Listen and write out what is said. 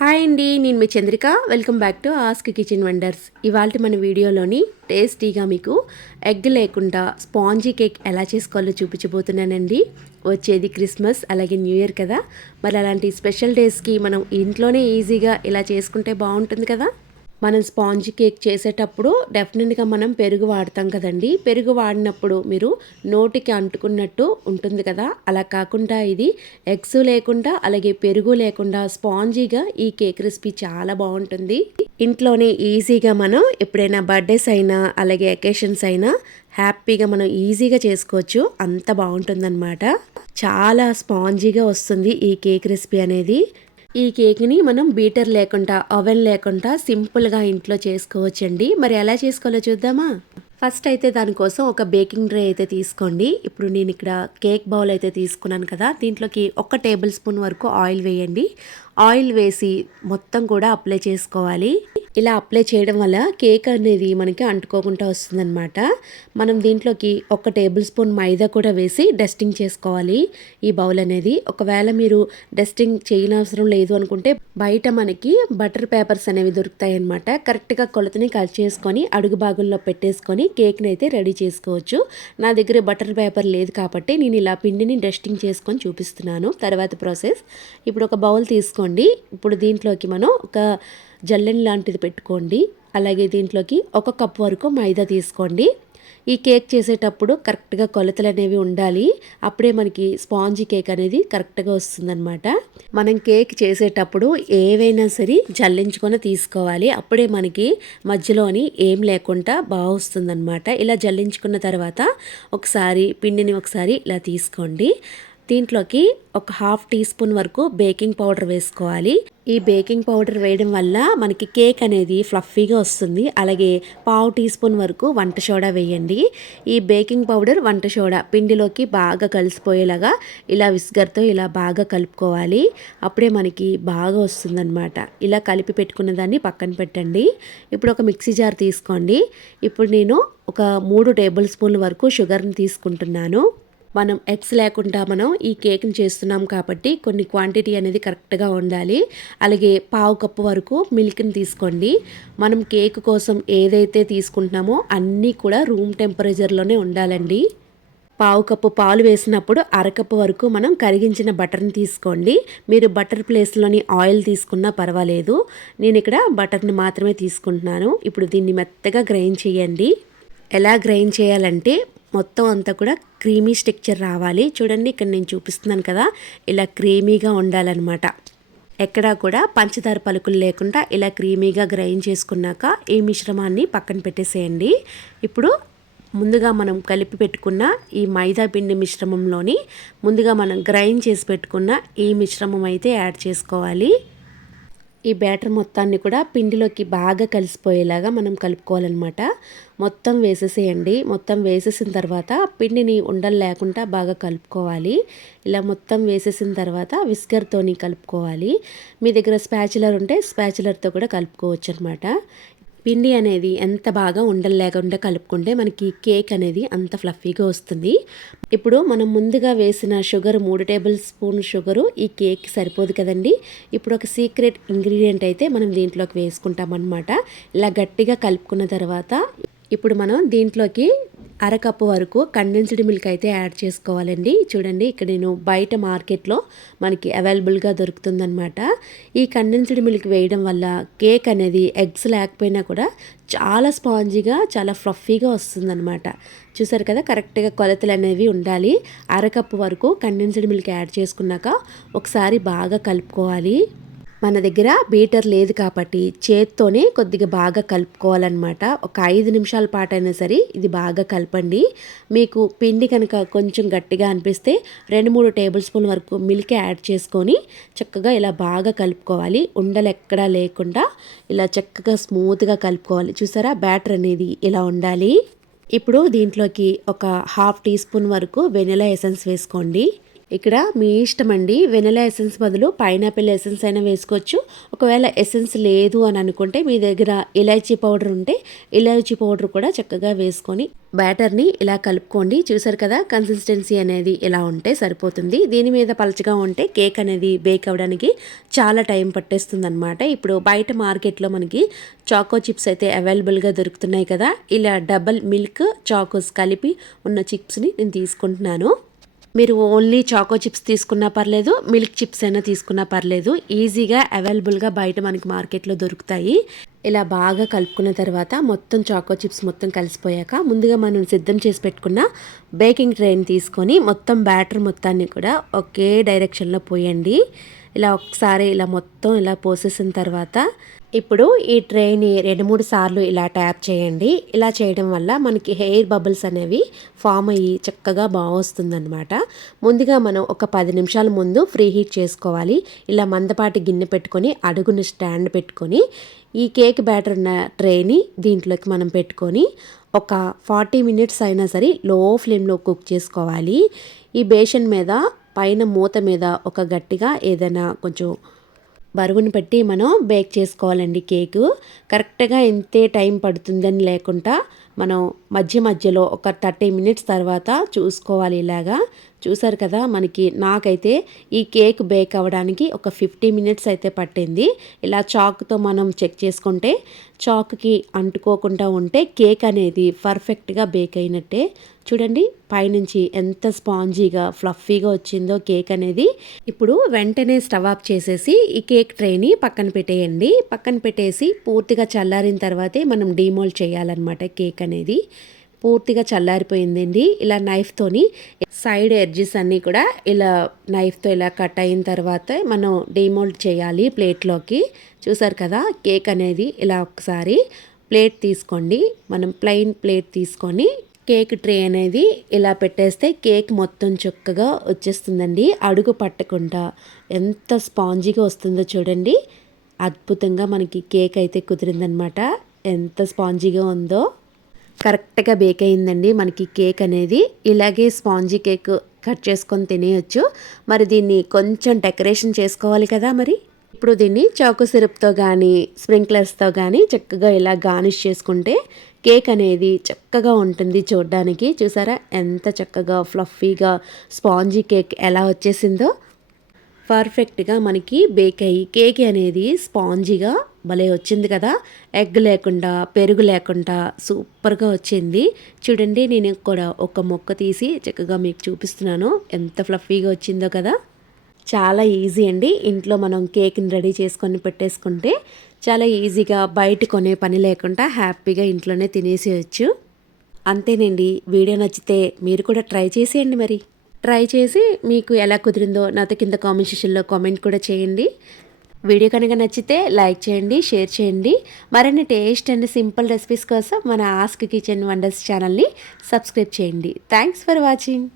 Hi అండి నేను మీ Chandrika. Welcome back to Ask Kitchen Wonders ఇవాళ మన వీడియోలోని టేస్టీగా మీకు ఎగ్ లేకుండా స్పాంజీ కేక్ ఎలా చేసుకోవాలో చూపించబోతున్నానండి. వచ్చేది క్రిస్మస్ అలాగే న్యూ ఇయర్ కదా. మరి అలాంటి స్పెషల్ డేస్కి మనం ఇంట్లోనే ఈజీగా ఇలా చేసుకుంటే బాగుంటుంది కదా. మనం స్పాంజ్ కేక్ చేసేటప్పుడు డెఫినెట్గా మనం పెరుగు వాడతాం కదండి. పెరుగు వాడినప్పుడు మీరు నోటికి అంటుకున్నట్టు ఉంటుంది కదా. అలా కాకుండా ఇది ఎగ్స్ లేకుండా అలాగే పెరుగు లేకుండా స్పాంజీగా ఈ కేక్ రెసిపీ చాలా బాగుంటుంది. ఇంట్లోనే ఈజీగా మనం ఎప్పుడైనా బర్త్డేస్ అయినా అలాగే ఎకేషన్స్ అయినా హ్యాపీగా మనం ఈజీగా చేసుకోవచ్చు. అంత బాగుంటుందన్నమాట. చాలా స్పాంజీగా వస్తుంది ఈ కేక్ రెసిపీ అనేది. ఈ కేక్ని మనం బీటర్ లేకుండా ఓవెన్ లేకుండా సింపుల్గా ఇంట్లో చేసుకోవచ్చండి. మరి ఎలా చేసుకోవాలో చూద్దామా? ఫస్ట్ అయితే దానికోసం ఒక బేకింగ్ ట్రే అయితే తీసుకోండి. ఇప్పుడు నేను ఇక్కడ కేక్ బౌల్ అయితే తీసుకున్నాను కదా దీంట్లోకి ఒక టేబుల్ స్పూన్ వరకు ఆయిల్ వేయండి. ఆయిల్ వేసి మొత్తం కూడా అప్లై చేసుకోవాలి. ఇలా అప్లై చేయడం వల్ల కేక్ అనేది మనకి అంటుకోకుండా వస్తుందన్నమాట. మనం దీంట్లోకి ఒక టేబుల్ స్పూన్ మైదా కూడా వేసి డస్టింగ్ చేసుకోవాలి. ఈ బౌల్ అనేది ఒకవేళ మీరు డస్టింగ్ చేయనవసరం లేదు అనుకుంటే బయట మనకి బటర్ పేపర్స్ అనేవి దొరుకుతాయన్నమాట. కరెక్ట్గా కొలతని కట్ చేసుకొని అడుగు భాగంలో పెట్టేసుకొని కేక్ని అయితే రెడీ చేసుకోవచ్చు. నా దగ్గర బటర్ పేపర్ లేదు కాబట్టి నేను ఇలా పిండిని డస్టింగ్ చేసుకొని చూపిస్తున్నాను. తర్వాత ప్రాసెస్ ఇప్పుడు ఒక బౌల్ తీసుకోండి. ఇప్పుడు దీంట్లోకి మనం ఒక జల్లెన్ లాంటిది పెట్టుకోండి. అలాగే దీంట్లోకి ఒక కప్ వరకు మైదా తీసుకోండి. ఈ కేక్ చేసేటప్పుడు కరెక్ట్గా కొలతలు అనేవి ఉండాలి. అప్పుడే మనకి స్పాంజీ కేక్ అనేది కరెక్ట్గా వస్తుందన్నమాట. మనం కేక్ చేసేటప్పుడు ఏవైనా సరే జల్లించుకొని తీసుకోవాలి. అప్పుడే మనకి మధ్యలోని ఏం లేకుండా బాగా వస్తుందన్నమాట. ఇలా జల్లించుకున్న తర్వాత ఒకసారి పిండిని ఒకసారి ఇలా తీసుకోండి. దీంట్లోకి ఒక హాఫ్ టీ స్పూన్ వరకు బేకింగ్ పౌడర్ వేసుకోవాలి. ఈ బేకింగ్ పౌడర్ వేయడం వల్ల మనకి కేక్ అనేది ఫ్లఫీగా వస్తుంది. అలాగే పావు టీ స్పూన్ వరకు వంట సోడా వేయండి. ఈ బేకింగ్ పౌడర్ వంట సోడా పిండిలోకి బాగా కలిసిపోయేలాగా ఇలా విస్గర్తో ఇలా బాగా కలుపుకోవాలి. అప్పుడే మనకి బాగా వస్తుందన్నమాట. ఇలా కలిపి పెట్టుకున్న దాన్ని పక్కన పెట్టండి. ఇప్పుడు ఒక మిక్సీ జార్ తీసుకోండి. ఇప్పుడు నేను ఒక మూడు టేబుల్ స్పూన్ల వరకు షుగర్ని తీసుకుంటున్నాను. మనం ఎగ్స్ లేకుండా మనం ఈ కేక్ని చేస్తున్నాం కాబట్టి కొన్ని క్వాంటిటీ అనేది కరెక్ట్గా ఉండాలి. అలాగే పావు కప్పు వరకు మిల్క్ని తీసుకోండి. మనం కేక్ కోసం ఏదైతే తీసుకుంటున్నామో అన్నీ కూడా రూమ్ టెంపరేచర్లోనే ఉండాలండి. పావు కప్పు పాలు వేసినప్పుడు అరకప్పు వరకు మనం కరిగించిన బటర్ని తీసుకోండి. మీరు బటర్ ప్లేస్లోని ఆయిల్ తీసుకున్నా పర్వాలేదు. నేను ఇక్కడ బటర్ని మాత్రమే తీసుకుంటున్నాను. ఇప్పుడు దీన్ని మెత్తగా గ్రైండ్ చేయండి. ఎలా గ్రైండ్ చేయాలంటే మొత్తం అంతా కూడా క్రీమీ స్ట్రక్చర్ రావాలి. చూడండి ఇక్కడ నేను చూపిస్తున్నాను కదా ఇలా క్రీమీగా ఉండాలన్నమాట. ఎక్కడా కూడా పంచదార పలుకులు లేకుండా ఇలా క్రీమీగా గ్రైండ్ చేసుకున్నాక ఈ మిశ్రమాన్ని పక్కన పెట్టేసేయండి. ఇప్పుడు ముందుగా మనం కలిపి పెట్టుకున్న ఈ మైదా పిండి మిశ్రమంలోని ముందుగా మనం గ్రైండ్ చేసి పెట్టుకున్న ఈ మిశ్రమం అయితే యాడ్ చేసుకోవాలి. ఈ బ్యాటర్ మొత్తాన్ని కూడా పిండిలోకి బాగా కలిసిపోయేలాగా మనం కలుపుకోవాలన్నమాట. మొత్తం వేసేసేయండి. మొత్తం వేసేసిన తర్వాత పిండిని ఉండలు లేకుండా బాగా కలుపుకోవాలి. ఇలా మొత్తం వేసేసిన తర్వాత విస్కర్తోని కలుపుకోవాలి. మీ దగ్గర స్పాచులర్ ఉంటే స్పాచులర్తో కూడా కలుపుకోవచ్చు అనమాట పిండి అనేది ఎంత బాగా ఉండలేకుండా కలుపుకుంటే మనకి కేక్ అనేది అంత ఫ్లఫీగా వస్తుంది. ఇప్పుడు మనం ముందుగా వేసిన షుగర్ మూడు టేబుల్ స్పూన్ షుగరు ఈ కేక్ సరిపోదు కదండి. ఇప్పుడు ఒక సీక్రెట్ ఇంగ్రీడియంట్ అయితే మనం దీంట్లోకి వేసుకుంటాం అనమాట ఇలా గట్టిగా కలుపుకున్న తర్వాత ఇప్పుడు మనం దీంట్లోకి అరకప్పు వరకు కండెన్స్డ్ మిల్క్ అయితే యాడ్ చేసుకోవాలండి. చూడండి ఇక్కడ నేను బయట మార్కెట్లో మనకి అవైలబుల్గా దొరుకుతుందనమాట ఈ కండెన్స్డ్ మిల్క్ వేయడం వల్ల కేక్ అనేది ఎగ్స్ లేకపోయినా కూడా చాలా స్పాంజీగా చాలా ఫ్లఫీగా వస్తుందన్నమాట. చూసారు కదా కరెక్ట్గా కొలతలు అనేవి ఉండాలి. అరకప్పు వరకు కండెన్స్డ్ మిల్క్ యాడ్ చేసుకున్నాక ఒకసారి బాగా కలుపుకోవాలి. మన దగ్గర బీటర్ లేదు కాబట్టి చేత్తోనే కొద్దిగా బాగా కలుపుకోవాలన్నమాట. ఒక ఐదు నిమిషాల పాటైనా సరే ఇది బాగా కలపండి. మీకు పిండి కనుక కొంచెం గట్టిగా అనిపిస్తే రెండు మూడు టేబుల్ స్పూన్ వరకు మిల్క్ యాడ్ చేసుకొని చక్కగా ఇలా బాగా కలుపుకోవాలి. ఉండలు ఎక్కడా లేకుండా ఇలా చక్కగా స్మూత్గా కలుపుకోవాలి. చూసారా? బ్యాటర్ అనేది ఇలా ఉండాలి. ఇప్పుడు దీంట్లోకి ఒక హాఫ్ టీ స్పూన్ వరకు వెనిలా ఎసెన్స్ వేసుకోండి. ఇక్కడ మీ ఇష్టం అండి. వెనిలా ఎసెన్స్ బదులు పైనాపిల్ ఎసెన్స్ అయినా వేసుకోవచ్చు. ఒకవేళ ఎసెన్స్ లేదు అని అనుకుంటే మీ దగ్గర ఇలాచీ పౌడర్ ఉంటే ఇలాచీ పౌడర్ కూడా చక్కగా వేసుకొని బ్యాటర్ని ఇలా కలుపుకోండి. చూసారు కదా కన్సిస్టెన్సీ అనేది ఇలా ఉంటే సరిపోతుంది. దీని మీద పలచగా ఉంటే కేక్ అనేది బేక్ అవ్వడానికి చాలా టైం పట్టేస్తుంది అనమాట ఇప్పుడు బయట మార్కెట్లో మనకి చాకో చిప్స్ అయితే అవైలబుల్గా దొరుకుతున్నాయి కదా. ఇలా డబల్ మిల్క్ చాకోస్ కలిపి ఉన్న చిప్స్ని నేను తీసుకుంటున్నాను. మీరు ఓన్లీ చాకో చిప్స్ తీసుకున్నా పర్లేదు మిల్క్ చిప్స్ అయినా తీసుకున్నా పర్లేదు ఈజీగా అవైలబుల్గా బయట మనకి మార్కెట్లో దొరుకుతాయి. ఇలా బాగా కలుపుకున్న తర్వాత మొత్తం చాకో చిప్స్ మొత్తం కలిసిపోయాక ముందుగా మనం సిద్ధం చేసి పెట్టుకున్న బేకింగ్ ట్రైన్ తీసుకొని మొత్తం బ్యాటర్ మొత్తాన్ని కూడా ఒకే డైరెక్షన్లో పోయండి. ఇలా ఒకసారి ఇలా మొత్తం ఇలా పోసేసిన తర్వాత ఇప్పుడు ఈ ట్రేని రెండు మూడు సార్లు ఇలా ట్యాప్ చేయండి. ఇలా చేయడం వల్ల మనకి హెయిర్ బబుల్స్ అనేవి ఫామ్ అయ్యి చక్కగా బాగొస్తుందనమాట ముందుగా మనం ఒక పది నిమిషాల ముందు ఫ్రీ హీట్ చేసుకోవాలి. ఇలా మందపాటి గిన్నె పెట్టుకొని అడుగున స్టాండ్ పెట్టుకొని ఈ కేక్ బ్యాటర్ ఉన్న ట్రేని దీంట్లోకి మనం పెట్టుకొని ఒక ఫార్టీ మినిట్స్ అయినా సరే లో ఫ్లేమ్లో కుక్ చేసుకోవాలి. ఈ బేషన్ మీద పైన మూత మీద ఒక గట్టిగా ఏదైనా కొంచెం బరువును పెట్టి మనం బేక్ చేసుకోవాలండి కేకు. కరెక్ట్గా ఎంతే టైం పడుతుందని లేకుండా మనం మధ్య మధ్యలో ఒక థర్టీ మినిట్స్ తర్వాత చూసుకోవాలి ఇలాగా. చూసారు కదా మనకి నాకైతే ఈ కేక్ బేక్ అవ్వడానికి ఒక ఫిఫ్టీ మినిట్స్ అయితే పట్టింది. ఇలా చాక్తో మనం చెక్ చేసుకుంటే చాక్కి అంటుకోకుండా ఉంటే కేక్ అనేది పర్ఫెక్ట్గా బేక్ అయినట్టే చూడండి పైనుంచి ఎంత స్పాంజీగా ఫ్లఫీగా వచ్చిందో కేక్ అనేది. ఇప్పుడు వెంటనే స్టవ్ ఆఫ్ చేసేసి ఈ కేక్ ట్రేని పక్కన పెట్టేయండి. పక్కన పెట్టేసి పూర్తిగా చల్లారిన తర్వాతే మనం డీమోల్డ్ చేయాలన్నమాట కేక్ అనేది. పూర్తిగా చల్లారిపోయిందండి. ఇలా నైఫ్తోని సైడ్ ఎడ్జెస్ అన్నీ కూడా ఇలా నైఫ్తో ఇలా కట్ అయిన తర్వాత మనం డీమోల్డ్ చేయాలి ప్లేట్లోకి. చూసారు కదా కేక్ అనేది ఇలా ఒకసారి ప్లేట్ తీసుకోండి. మనం ప్లెయిన్ ప్లేట్ తీసుకొని కేక్ ట్రే అనేది ఇలా పెట్టేస్తే కేక్ మొత్తం చుక్కగా వచ్చేస్తుందండి. అడుగు పట్టకుండా ఎంత స్పాంజీగా వస్తుందో చూడండి. అద్భుతంగా మనకి కేక్ అయితే కుదిరిందనమాట. ఎంత స్పాంజీగా ఉందో. కరెక్ట్గా బేక్ అయిందండి మనకి కేక్ అనేది. ఇలాగే స్పాంజీ కేక్ కట్ చేసుకొని తినేయచ్చు. మరి దీన్ని కొంచెం డెకరేషన్ చేసుకోవాలి కదా మరి? ఇప్పుడు దీన్ని చాకు సిరప్తో కానీ స్ప్రింక్లర్స్తో కానీ చక్కగా ఇలా గార్నిష్ చేసుకుంటే కేక్ అనేది చక్కగా ఉంటుంది చూడడానికి. చూసారా? ఎంత చక్కగా ఫ్లఫీగా స్పాంజీ కేక్ ఎలా వచ్చేసిందో. పర్ఫెక్ట్గా మనకి బేక్ అయ్యి కేక్ అనేది స్పాంజీగా భలే వచ్చింది కదా. ఎగ్ లేకుండా పెరుగు లేకుండా సూపర్గా వచ్చింది. చూడండి నేను కూడా ఒక మొక్క తీసి చక్కగా మీకు చూపిస్తున్నాను. ఎంత ఫ్లఫీగా వచ్చిందో కదా. చాలా ఈజీ అండి. ఇంట్లో మనం కేక్ని రెడీ చేసుకొని పెట్టేసుకుంటే చాలా ఈజీగా బయట కొనే పని లేకుండా హ్యాపీగా ఇంట్లోనే తినేసేయచ్చు. అంతేనండి. వీడియో నచ్చితే మీరు కూడా ట్రై చేసేయండి మరి. ట్రై చేసి మీకు ఎలా కుదిరిందో నాతో కింద కామెంట్ సెషన్లో కామెంట్ కూడా చేయండి. వీడియో కనుక నచ్చితే లైక్ చేయండి షేర్ చేయండి. మరిన్ని టేస్ట్ అండ్ సింపుల్ రెసిపీస్ కోసం మన ఆస్క్ కిచెన్ వండర్స్ ఛానల్ని సబ్స్క్రైబ్ చేయండి. Thanks for watching.